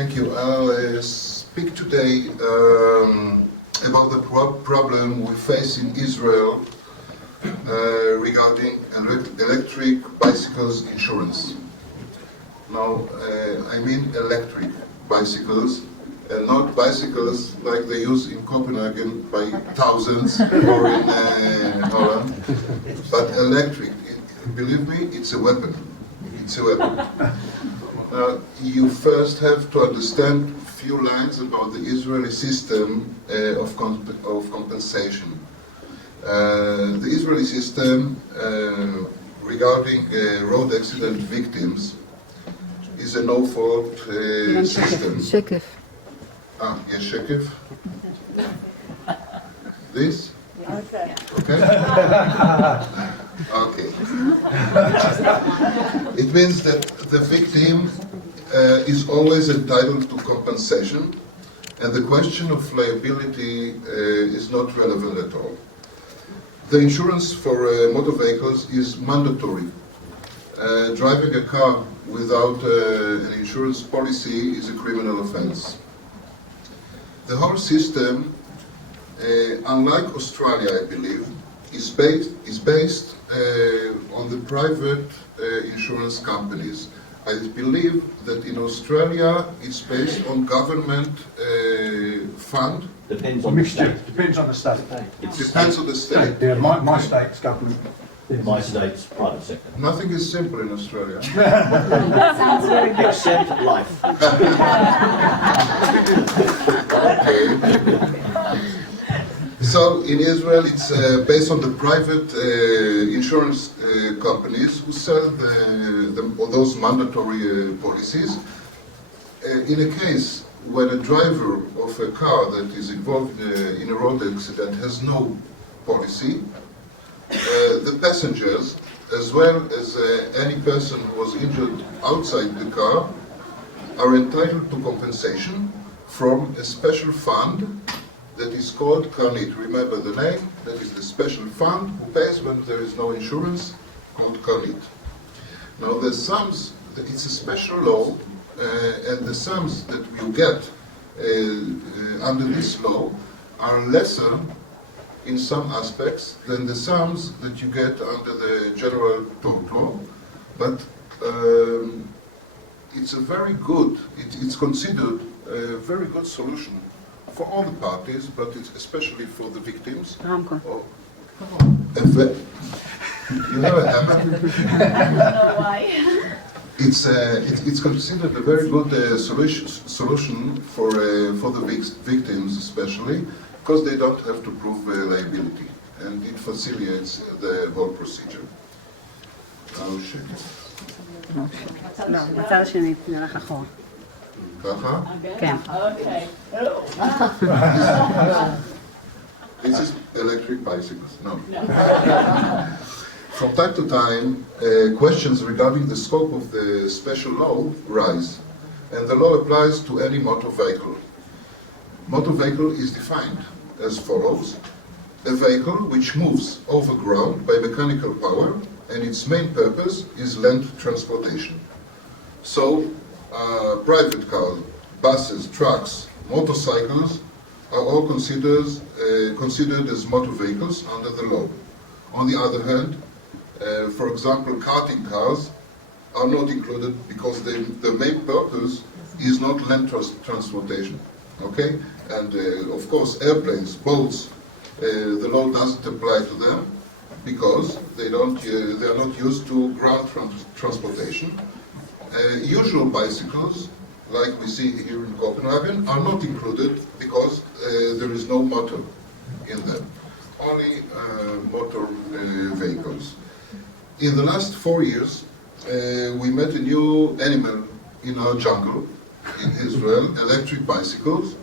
Thank you. I'll speak today about the problem we face in Israel regarding electric bicycles insurance. Now, I mean electric bicycles, and not bicycles like they use in Kopenhagen by thousands or in Holland, but electric. Believe me, it's a weapon. It's a weapon. You first have to understand a few lines about the Israeli system of compensation. The Israeli system regarding road accident victims is a no-fault system. Shekef. Yes, Shekef. This? Okay. Okay. Okay. It means that the victim is always entitled to compensation, and the question of liability is not relevant at all. The insurance for motor vehicles is mandatory. Driving a car without an insurance policy is a criminal offense. The whole system, unlike Australia, I believe, is based on the private insurance companies. I believe that in Australia it's based on government fund. Depends on the state. Depends on the state. Depends on the state. Yeah, my state's government. My state's private sector. Nothing is simple in Australia. Sounds very good. Except life. Okay. So in Israel, it's based on the private insurance companies who sell those mandatory policies. In a case when a driver of a car that is involved in a road accident has no policy, the passengers, as well as any person who was injured outside the car, are entitled to compensation from a special fund that is called Kane. Remember the name? That is the special fund who pays when there is no insurance, called Kane. Now the sums, it's a special law, and the sums that you get under this law are lesser in some aspects than the sums that you get under the general tort law, but it's a very good, it's considered a very good solution for all the parties, but it's especially for the victims. Ramko. Oh, you have a hammer? I don't know why. It's considered a very good solution for the victims, especially because they don't have to prove liability, and it facilitates the whole procedure. לא, בצד השני, נלך אחורה. ככה? כן. Okay. This is electric bicycles. No. From time to time, questions regarding the scope of the special law rise, and the law applies to any motor vehicle. Motor vehicle is defined as follows: a vehicle which moves over ground by mechanical power, and its main purpose is land transportation. So, private cars, buses, trucks, motorcycles are all considered as motor vehicles under the law. On the other hand, for example, karting cars are not included because the main purpose is not land transportation. Okay, and of course, airplanes, boats, the law doesn't apply to them because they are not used to ground transportation. Usual bicycles, like we see here in Kopenhagen, are not included because there is no motor in them, only motor vehicles. In the last 4 years, we met a new animal in our jungle in Israel, electric bicycles,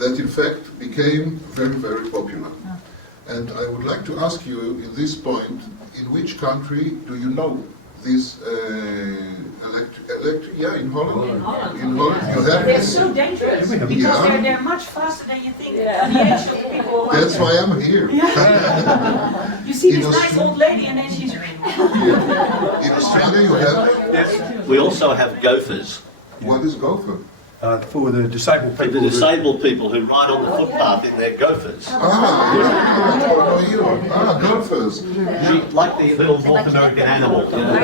that in fact became very, very popular. And I would like to ask you in this point, in which country do you know this electric, yeah, in Holland? In Holland. In Holland, you have They're this? so dangerous because Yeah. they're much faster than you think. Yeah. The ancient people. That's why I'm here. You see In this nice Australia- old lady and then she's. In Australia you have, We also have gophers. what is gopher? For the disabled For people. the disabled people who ride on the footpath in their gophers. Golfers. Like the little North American animal, you know,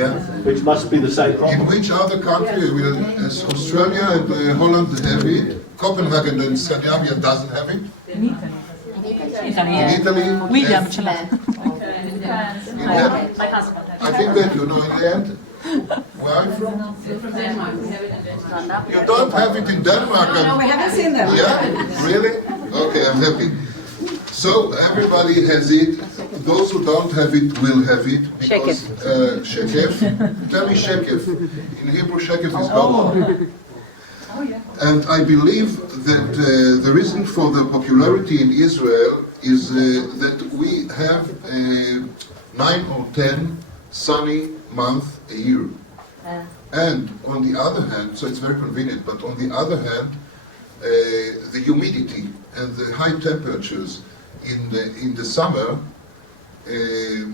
Yeah. which must be the same In problem. which other country will Australia and Holland have it? Copenhagen in Scandinavia doesn't have it. In Italy, William, in the- my husband. I think that you know in the end. Where are you from? You don't have it in Denmark. No, we haven't seen them. Yeah, really? Okay, I'm happy. So everybody has it. Those who don't have it will have it. Because, shekef. Tell me shekef. In Hebrew, shekef is God. And I believe that the reason for the popularity in Israel is that we have 9 or 10 sunny months a year. And on the other hand, so it's very convenient, but on the other hand, the humidity and the high temperatures in the summer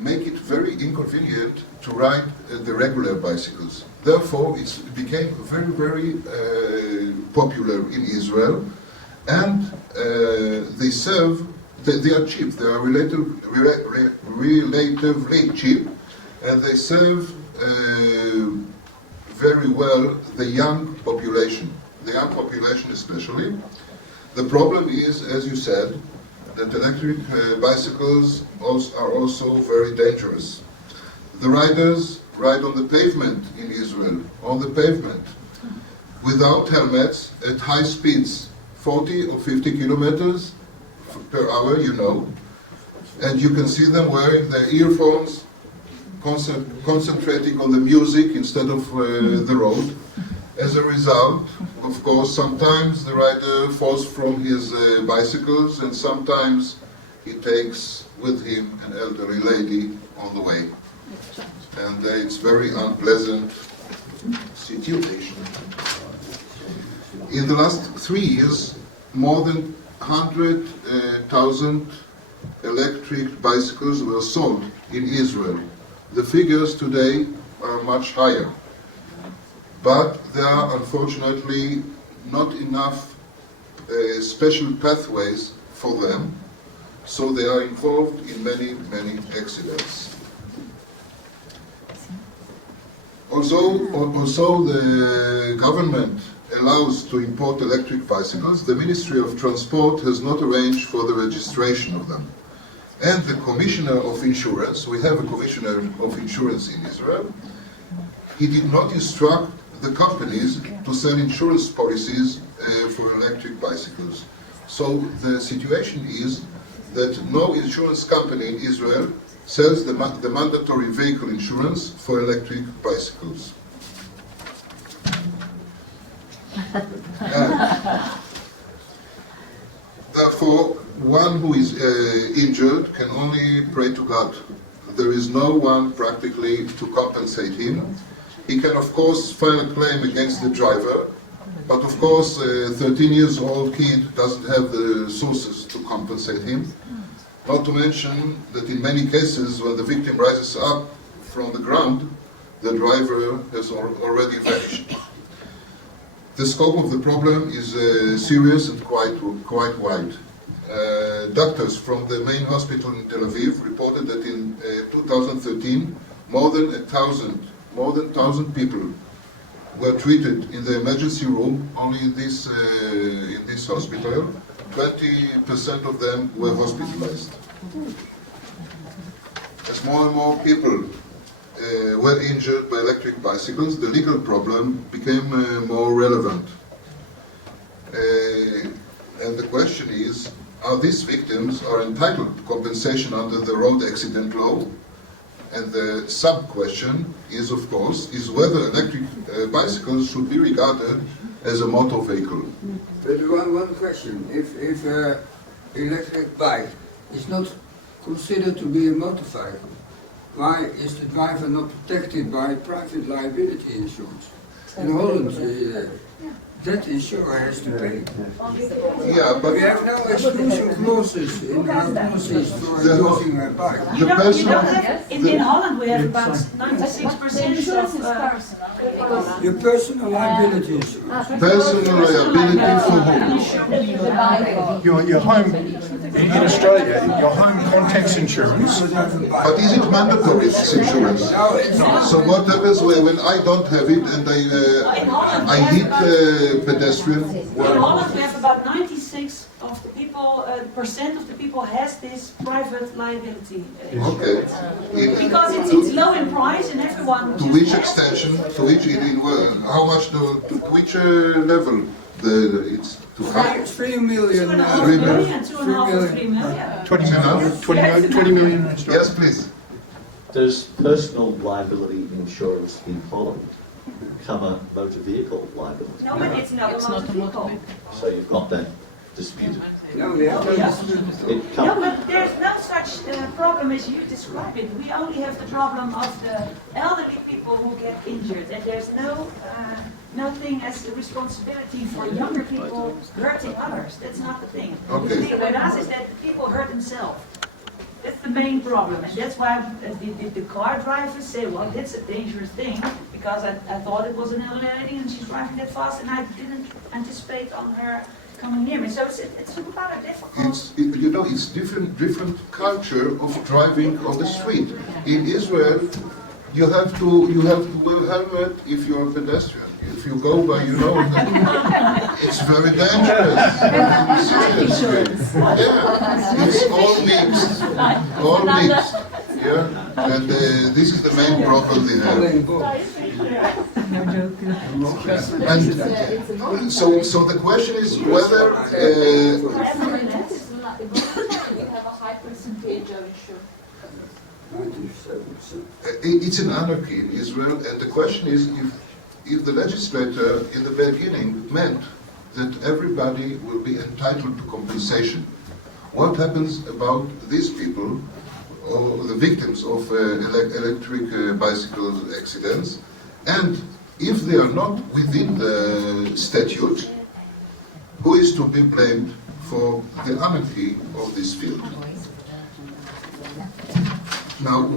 make it very inconvenient to ride the regular bicycles. Therefore, it became very, very popular in Israel, and they serve. They are cheap. They are relatively cheap, and they serve very well the young population. The young population, especially. The problem is, as you said, that electric bicycles are also very dangerous. The riders ride on the pavement in Israel, on the pavement, without helmets at high speeds, 40 or 50 kilometers per hour, you know, and you can see them wearing their earphones, concentrating on the music instead of the road. As a result, of course, sometimes the rider falls from his bicycles, and sometimes he takes with him an elderly lady on the way. And it's very unpleasant situation. In the last 3 years, more than 100,000 electric bicycles were sold in Israel. The figures today are much higher, but there are unfortunately not enough special pathways for them, so they are involved in many, many accidents. Also the government allows to import electric bicycles, the Ministry of Transport has not arranged for the registration of them. And the Commissioner of Insurance, we have a Commissioner of Insurance in Israel, he did not instruct the companies to sell insurance policies for electric bicycles. So the situation is that no insurance company in Israel sells the mandatory vehicle insurance for electric bicycles. Therefore, one who is injured can only pray to God. There is no one practically to compensate him. He can, of course, file a claim against the driver, but of course, a 13 years old kid doesn't have the resources to compensate him. Not to mention that in many cases, when the victim rises up from the ground, the driver has already vanished. The scope of the problem is serious and quite wide. Doctors from the main hospital in Tel Aviv reported that in 2013, more than 1,000 people were treated in the emergency room only in this hospital. 20% of them were hospitalized. As more and more people were injured by electric bicycles, the legal problem became more relevant. And the question is, are these victims are entitled to compensation under the road accident law? And the sub-question is, of course, is whether electric bicycles should be regarded as a motor vehicle. But one question, if electric bike is not considered to be a motorcycle, why is the driver not protected by private liability insurance? In Holland, that insurer has to pay. Yeah, but We have no exclusion clauses in our policies for using a bike. the person, In Holland we have about 96% of Your personal liability insurance. Personal liability for whom? Your home, in Australia, your home contents insurance. But is it mandatory, this insurance? No, it's not. So what happens when I don't have it and I hit pedestrian? In Well, Holland, we have about 96 of the people, percent of the people has this private liability. okay. Because it's low in price and everyone To just which has extension? To which how much? To which level? It's to how? 3 million. 2.5 3 million, 2.5 or 3 million. 20 million in Australia. Yes, please. Does personal liability insurance in Holland cover motor vehicle liability? No, but it's not a motor vehicle. So you've got that disputed. No, we have no dispute at all. It No, covers. but there's no such problem as you describe it. We only have the problem of the elderly people who get injured, and there's nothing as a responsibility for younger people hurting others. That's not the thing. Okay. The thing with us is that the people hurt themselves. That's the main problem, and that's why the car drivers say, well, that's a dangerous thing, because I thought it was an elderly lady and she's driving that fast, and I didn't anticipate on her coming near me. So it's quite a difficult. It's different culture of driving on the street. In Israel, you have to wear helmet if you're a pedestrian. If you go by, it's very dangerous. Seriously. Yeah, it's all mixed. Yeah, and this is the main problem they have. And so the question is whether it's an anarchy in Israel, and the question is if the legislator in the beginning meant that everybody will be entitled to compensation, what happens about these people, or the victims of electric bicycle accidents, and if they are not within the statute, who is to be blamed for the anarchy of this field? Now,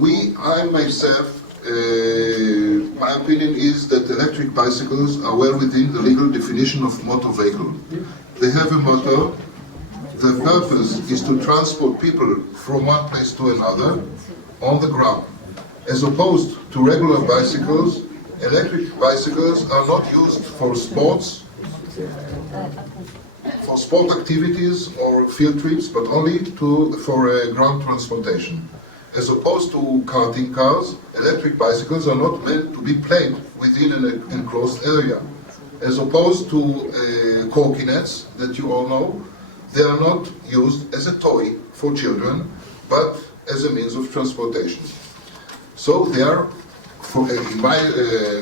I myself, my opinion is that electric bicycles are well within the legal definition of motor vehicle. They have a motor. The purpose is to transport people from one place to another on the ground. As opposed to regular bicycles, electric bicycles are not used for sports, for sport activities or field trips, but only for ground transportation. As opposed to karting cars, electric bicycles are not meant to be played within an enclosed area. As opposed to coquinets that you all know, they are not used as a toy for children, but as a means of transportation. So they are, in my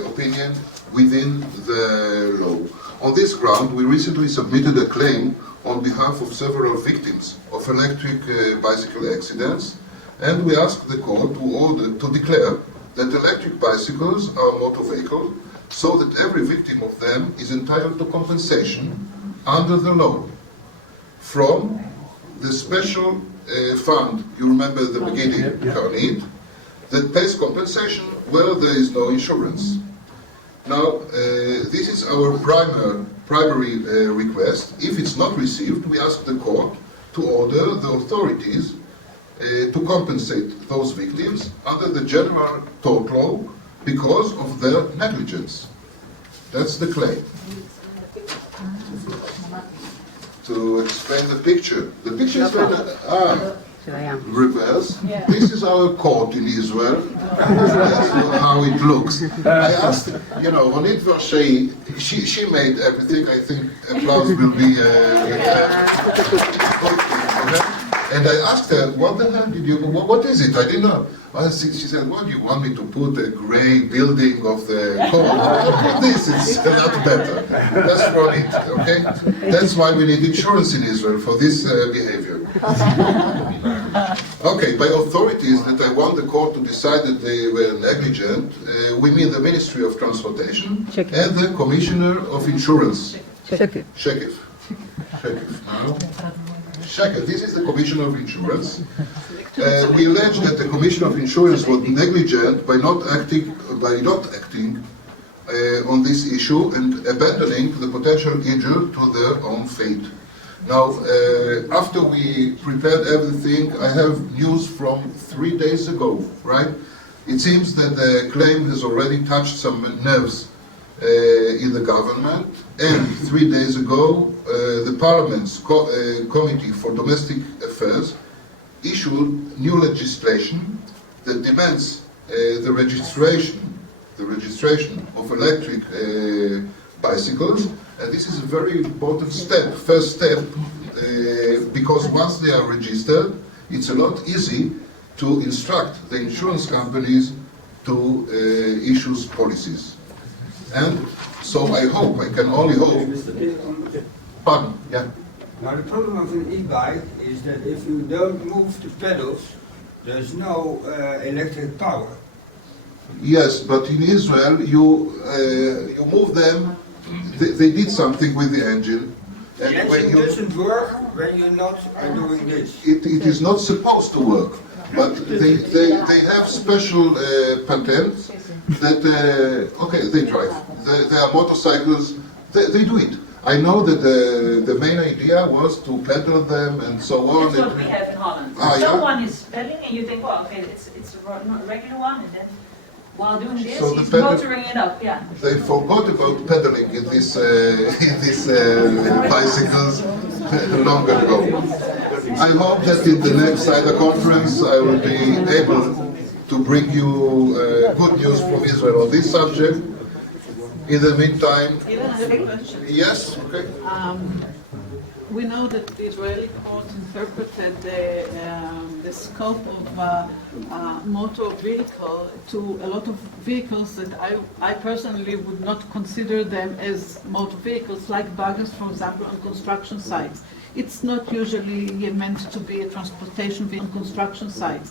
opinion, within the law. On this ground, we recently submitted a claim on behalf of several victims of electric bicycle accidents, and we asked the court to declare that electric bicycles are motor vehicles, so that every victim of them is entitled to compensation under the law from the special fund, you remember the beginning, Kane, that pays compensation where there is no insurance. Now, this is our primary request. If it's not received, we ask the court to order the authorities to compensate those victims under the general tort law because of their negligence. That's the claim. To explain the picture. The picture is reverse. This is our court in Israel. That's how it looks. I asked, Ronit Vershey, she made everything. I think applause will be and I asked her, what the hell did you, what is it? I didn't know. She said, well, you want me to put a gray building of the court? This is a lot better. That's Ronit, okay? That's why we need insurance in Israel for this behavior. Okay, by authorities that I want the court to decide that they were negligent, we mean the Ministry of Transportation and the Commissioner of Insurance. Shekif. Shekif, this is the Commissioner of Insurance. We allege that the Commissioner of Insurance was negligent by not acting on this issue and abandoning the potential injured to their own fate. Now, after we prepared everything, I have news from 3 days ago, right? It seems that the claim has already touched some nerves in the government, and 3 days ago, the Parliament's Committee for Domestic Affairs issued new legislation that demands the registration of electric bicycles, and this is a very important step, first step, because once they are registered, it's a lot easy to instruct the insurance companies to issue policies. And so I hope, I can only hope. Pardon, yeah. Now the problem of an e-bike is that if you don't move the pedals, there's no electric power. Yes, but in Israel, you move them. They did something with the engine, The and when engine you, doesn't work when you're not doing this. it is not supposed to work. But they have special patents that okay, they drive. They are motorcycles. They do it. I know that the main idea was to pedal them and so on. That's what we have in Holland. Ah, yeah? Someone is pedaling and you think, well, okay, it's a regular one, and then while doing this, So the he's pedal- motoring it up, yeah. They forgot about pedaling in this bicycles long ago. I hope that in the next AIDA conference I will be able to bring you good news from Israel on this subject. In the meantime, Ilan, I have a question. yes, okay. We know that the Israeli court interpreted the scope of motor vehicle to a lot of vehicles that I personally would not consider them as motor vehicles, like buggers, for example, on construction sites. It's not usually meant to be a transportation vehicle on construction sites.